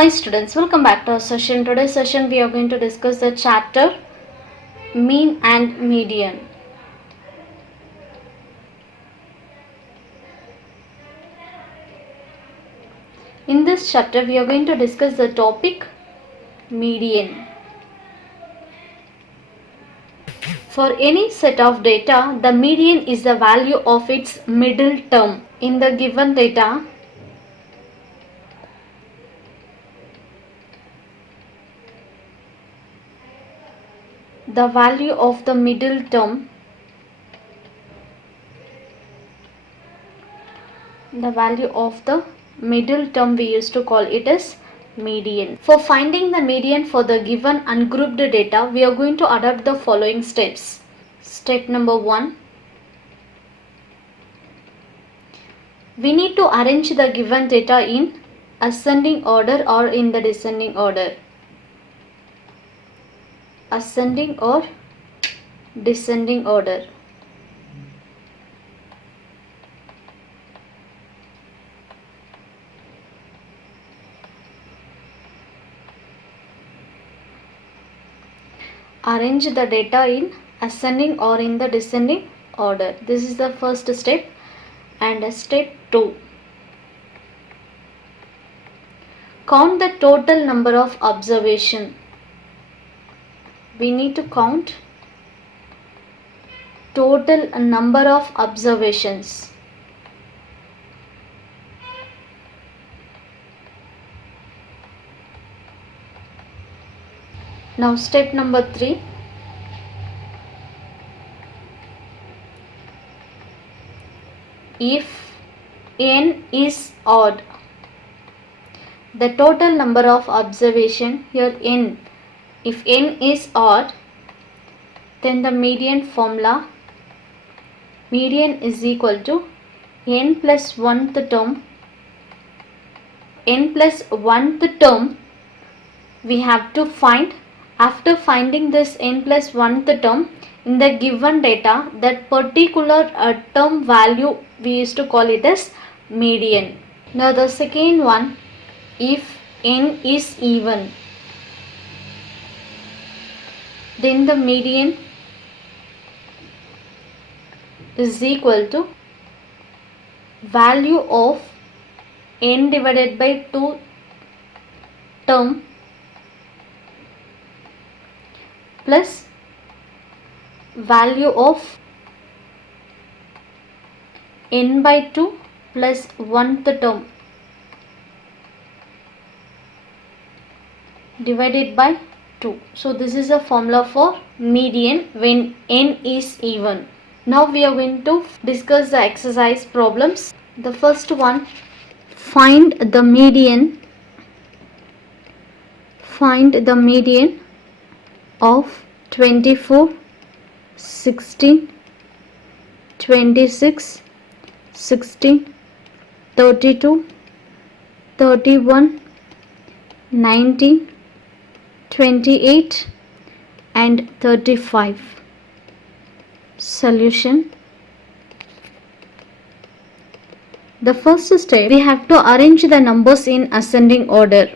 Hi students, welcome back to our session. Today's session we are going to discuss the chapter Mean and Median. In this chapter we are going to discuss the topic median. For any set of data, the median is the value of its middle term in the given data. The value of the middle term we used to call it as median. For finding the median for the given ungrouped data, we are going to adopt the following steps. Step number 1. We need to arrange the given data in ascending order or in the descending order. Ascending or descending order. Arrange the data in ascending or in the descending order. This is the first step. And step 2. Count the total number of observations. We need to count total number of observations. Now step number 3. If n is odd, the total number of observation here n, if n is odd, then the median formula, median is equal to n plus 1th term. N plus 1th term we have to find. After finding this n plus 1th term in the given data, that particular term value we used to call it as median. Now the second one, if n is even, then the median is equal to value of n divided by 2 term plus value of n by 2 plus 1th term divided by 2. So this is a formula for median when n is even. Now we are going to discuss the exercise problems. The first one, find the median of 24, 16, 26, 16, 32, 31, 19, 28 and 35. Solution. The first step, we have to arrange the numbers in ascending order.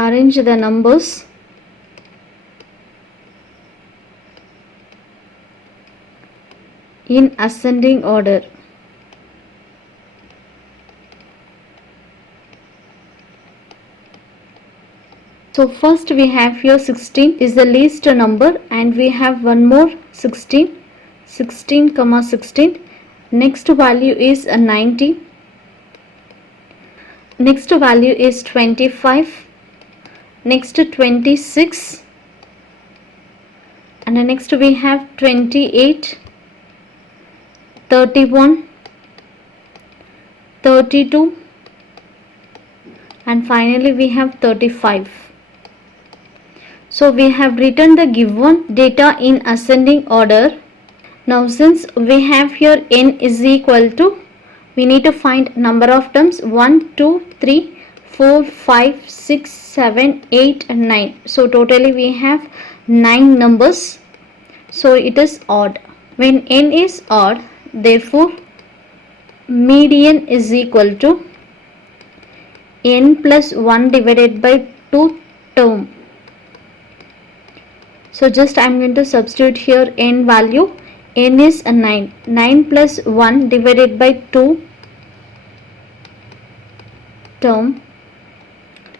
Arrange the numbers in ascending order. So first we have here 16 is the least number, and we have one more 16, 16. Next value is 90. Next value is 25. Next 26. And next we have 28, 31, 32. And finally we have 35. So we have written the given data in ascending order. Now since we have here n is equal to, we need to find number of terms 1, 2, 3, 4, 5, 6, 7, 8 and 9. So totally we have 9 numbers. So it is odd. When n is odd, therefore median is equal to n plus 1 divided by 2 term. So just I am going to substitute here n value. N is a 9. 9 plus 1 divided by 2 term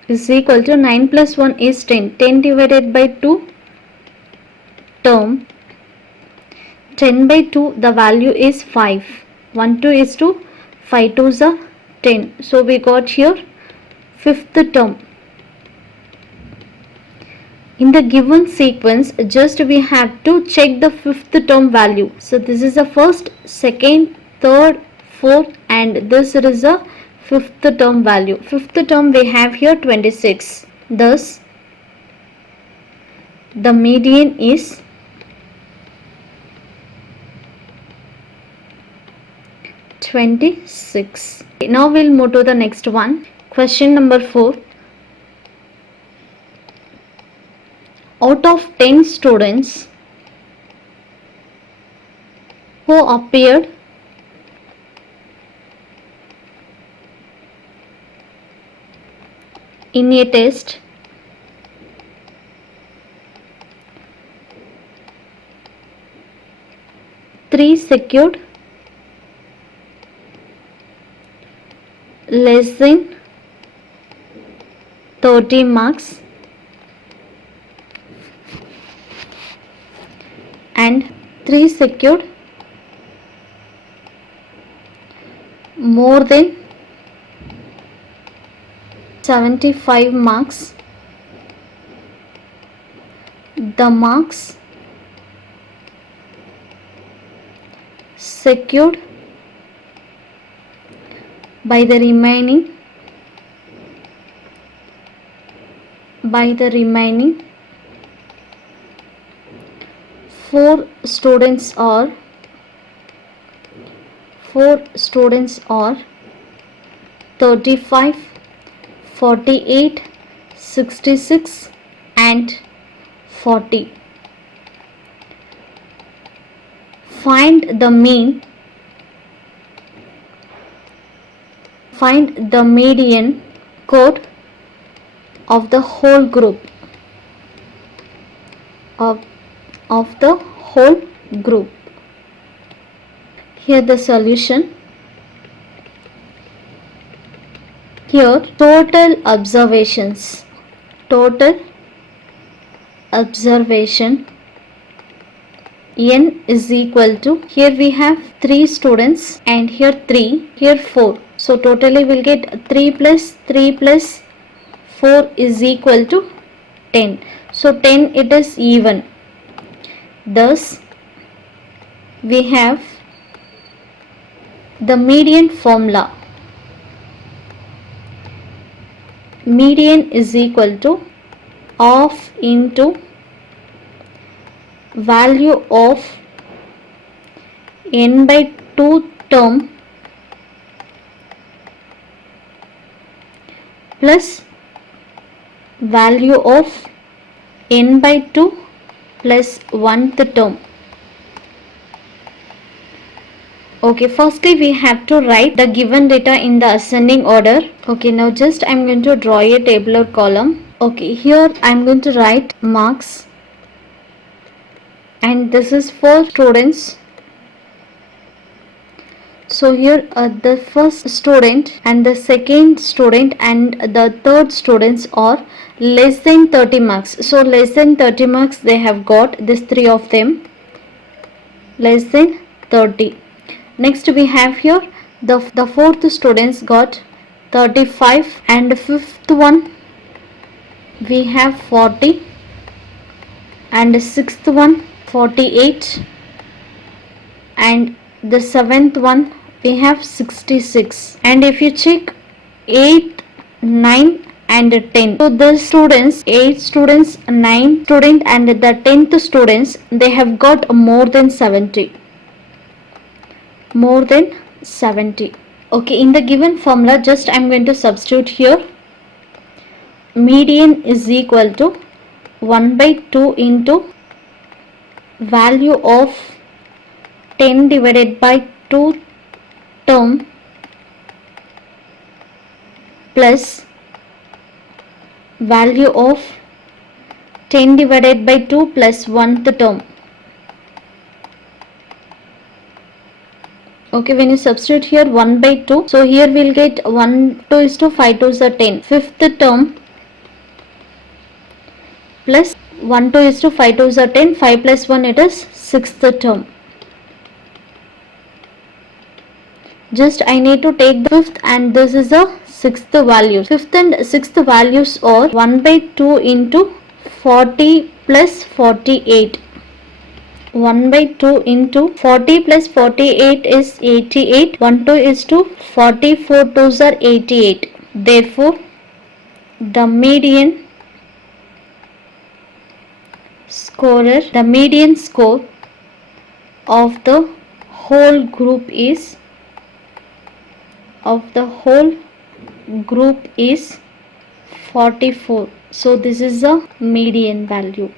is equal to 9 plus 1 is 10. 10 divided by 2 term. 10 by 2 the value is 5. 1 2 is 2. 5 2 is 10. So we got here fifth term. In the given sequence, just we have to check the fifth term value. So this is the first, second, third, fourth, and this is a fifth term value. Fifth term we have here 26. Thus, the median is 26. Now we'll move to the next one. Question number 4. Out of 10 students who appeared in a test, 3 secured less than 30 marks and 3 secured more than 75 marks. The marks secured by the remaining 4 students are 35, 48, 66 and 40. Find the median code of the whole group. Here the solution. Here total observation n is equal to, here we have 3 students and here 3, here 4. So totally we'll get 3 plus 4 is equal to 10. So 10 it is even. Thus we have the median formula. Median is equal to half into value of n by 2 term plus value of n by 2 plus 1th term. Okay, firstly we have to write the given data in the ascending order. Okay, now just I'm going to draw a tabular column. Okay, here I'm going to write marks, and this is for students. So here the first student and the second student and the third students are less than 30 marks. So less than 30 marks they have got, this 3 of them, less than 30. Next we have here the fourth students got 35 and fifth one we have 40 and sixth one 48 and the seventh one we have 66. And if you check 8, 9 and 10, so the students, 8 students, 9 student and the 10th students, they have got more than 70. Okay, in the given formula just I'm going to substitute here. Median is equal to 1 by 2 into value of 10 divided by 2 term plus value of 10 divided by 2 plus 1th term. Okay, when you substitute here 1 by 2, so here we'll get 1 2 is to 5 2 is a 10. 5th term plus 1 2 is to 5 2 is a 10. 5 plus 1 it is 6th term. Just I need to take the 5th and this is the 6th value. 5th and 6th values are 1 by 2 into 40 plus 48. 1 by 2 into 40 plus 48 is 88. 1 2 is to 44 2s are 88. Therefore, the median score of the whole group is 44. So this is the median value.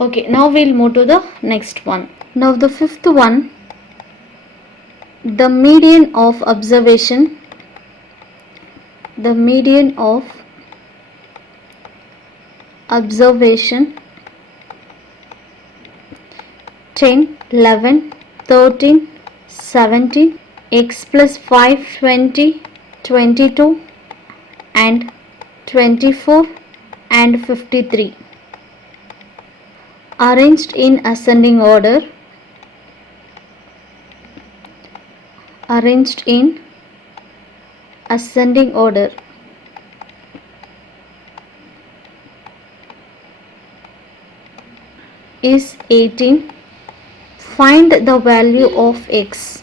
Okay, now we'll move to the next one. Now the 5th one, the median of observation 10, 11, 13, 17, x plus 5, 20, 22 and 24 and 53. Arranged in ascending order. Is 18. Find the value of x.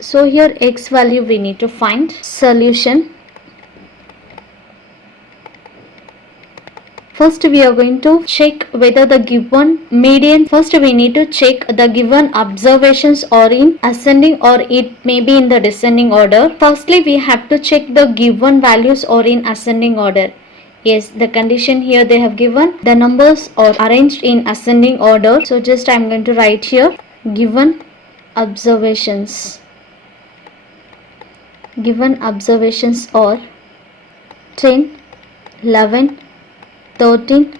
So here x value we need to find. Solution. First we are going to check whether the given median. First we need to check the given observations are in ascending or it may be in the descending order. Firstly we have to check the given values are in ascending order. Yes, the condition here they have given the numbers are arranged in ascending order. So just I am going to write here given observations are 10, 11, 13,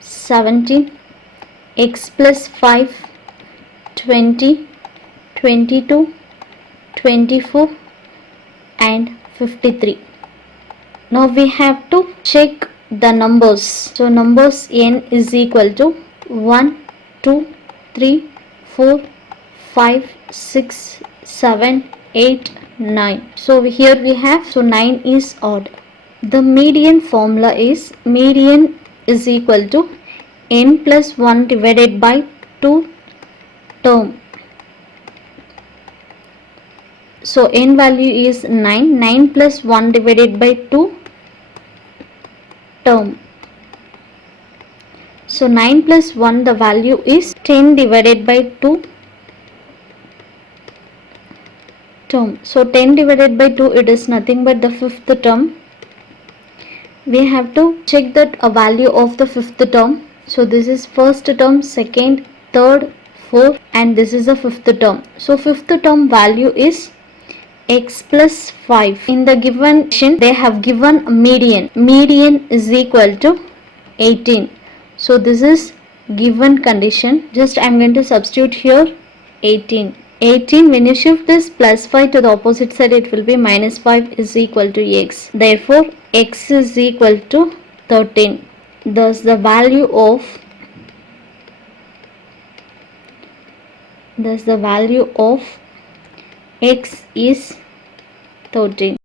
17, x plus 5, 20, 22, 24 and 53. Now we have to check the numbers. So numbers n is equal to 1, 2, 3, 4, 5, 6, 7, 8, 9. So here we have, so 9 is odd. The median formula is median is equal to n plus 1 divided by 2 term. So n value is 9. 9 plus 1 divided by 2 term. So 9 plus 1 the value is 10 divided by 2 term. So 10 divided by 2 it is nothing but the 5th term. We have to check that a value of the 5th term. So this is first term, second, third, fourth and this is the 5th term. So 5th term value is x plus 5. In the given question they have given median. Median is equal to 18. So this is given condition. Just I am going to substitute here 18. 18 when you shift this plus 5 to the opposite side it will be minus 5 is equal to x. Therefore x is equal to 13. Thus the value of x is 13.